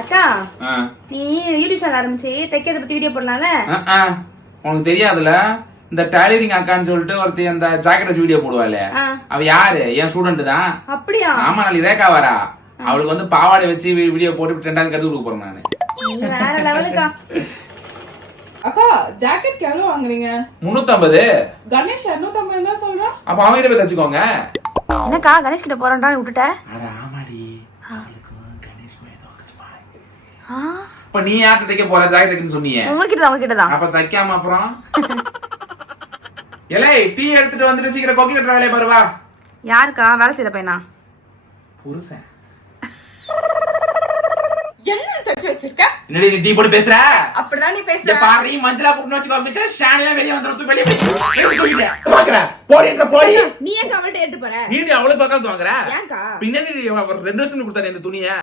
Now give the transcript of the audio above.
அக்கா நீ YouTube channel ஆரம்பிச்சு தைக்கிறத பத்தி வீடியோ போடலாம்ல? உனக்கு தெரியாதுல இந்த டைலரிங் அக்கான்னு சொல்லிட்டு ஒருத்தி அந்த ஜாக்கெட் வச்சு வீடியோ போடுவாளே, அவ யாரு? என் ஸ்டூடெண்ட் தான். அப்படியா? ஆமா, நாளைக்கு ரேகா வரா. அவளுக்கு வந்து பாவாடை வச்சு வீடியோ போட்டு ட்ரெண்டாங்க கத்து கொடுக்க போறேன் நானு. வேற லெவலுக்கா. அக்கா ஜாக்கெட் எவ்வளவு வாங்குறீங்க? 350. கணேஷ் 250 தான் சொல்றான். அப்ப அவங்க கிட்ட போய் தச்சுக்கோங்க. என்னக்கா கணேஷ் கிட்ட போறேன்டா விட்டுட்ட? அட ஆமாடி, அவளுக்கு கணேஷ் போய் தோக்கச்சுமா. இப்ப நீ யார்கிட்ட தைக்க போற ஜாக்கெட் தைக்கன்னு சொன்னீங்க? உங்ககிட்ட தான். அப்ப தைக்காம அப்புறம் எலே டீ எடுத்துட்டு வந்துட்டு சீக்கிரம் கொக்கி கட்டுற வேலையை பாரு வா. யாருக்கா? வேலை செய்யற பையனா? புருஷன். என்ன தச்சு வச்சிருக்க? என்னடி நீ டீ போட்டு பேசுற? அப்படிதான் நீ இந்த பேசுற. பாரு மஞ்சளா போட்டு வச்சுக்கோ, மிச்ச ஷானியா வெளிய வந்துரு, வெளிய போய் பாக்குற போடின்ற போடி. நீ ஏன் அவள்கிட்ட எடுத்து போற? நீ அவளுக்கு பக்கம் வாங்குற? ஏன்க்கா? பின்னாடி 2 வருஷம் கொடுத்தானே இந்த துணியை.